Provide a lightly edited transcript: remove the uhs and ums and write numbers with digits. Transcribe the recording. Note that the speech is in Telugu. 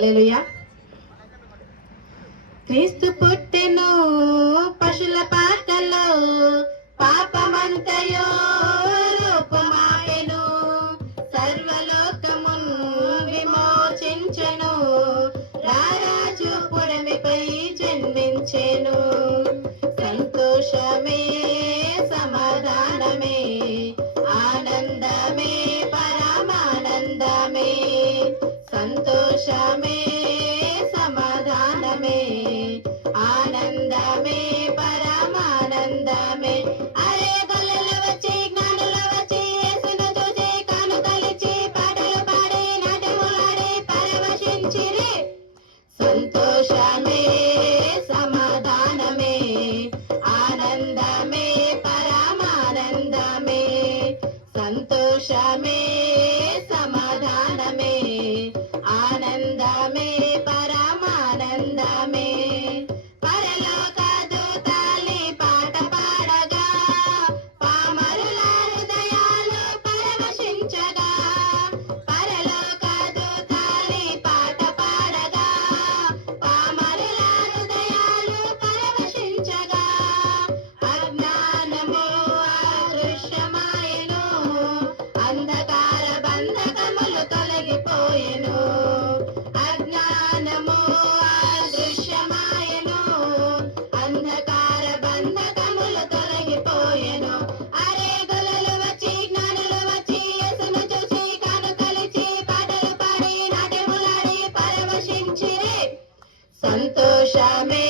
హల్లెలూయా. క్రీస్తు పుట్టెను పశుల పాకలో, పాపమంతయో రూపుమాపెను, సర్వలోకమున్ విమోచించెను, రారాజు పుడమిపై జన్మించెను. సంతోషమే సమాధానమే ఆనందమే పరమానందమే, సంతోషమే సమాధానమే ఆనందమే పరమానందమే. అరే గొల్లలు వచ్చి జ్ఞానులు వచ్చి యేసును చూసి కానుకలిచి పాటలు పాడి నాట్యములాడి పరవశించిరి. సంతోషమే సమాధానమే ఆనందమే పరమానందమే, సంతోషమే సమాధానమే ఆనందమే పరమానందమే. పరలోక దూతలి పాట పాడగా, పామరుల హృదయాలు పరవశించగా, పరలోక దూతలి పాట పాడగా, పామరుల హృదయాలు పరవశించగా, అజ్ఞానము అదృశ్యమాయెను, అంధకార బంధకములు తొలగిపోయెను, అజ్ఞానము అదృశ్యమాయెను, అంధకార బంధకములు తొలగిపోయెను. అరే గొల్లలు వచ్చి జ్ఞానులు వచ్చి యేసును చూసి కానుకలిచి పాటలు పాడి నాట్యములాడి పరవశించిరి. సంతోషమే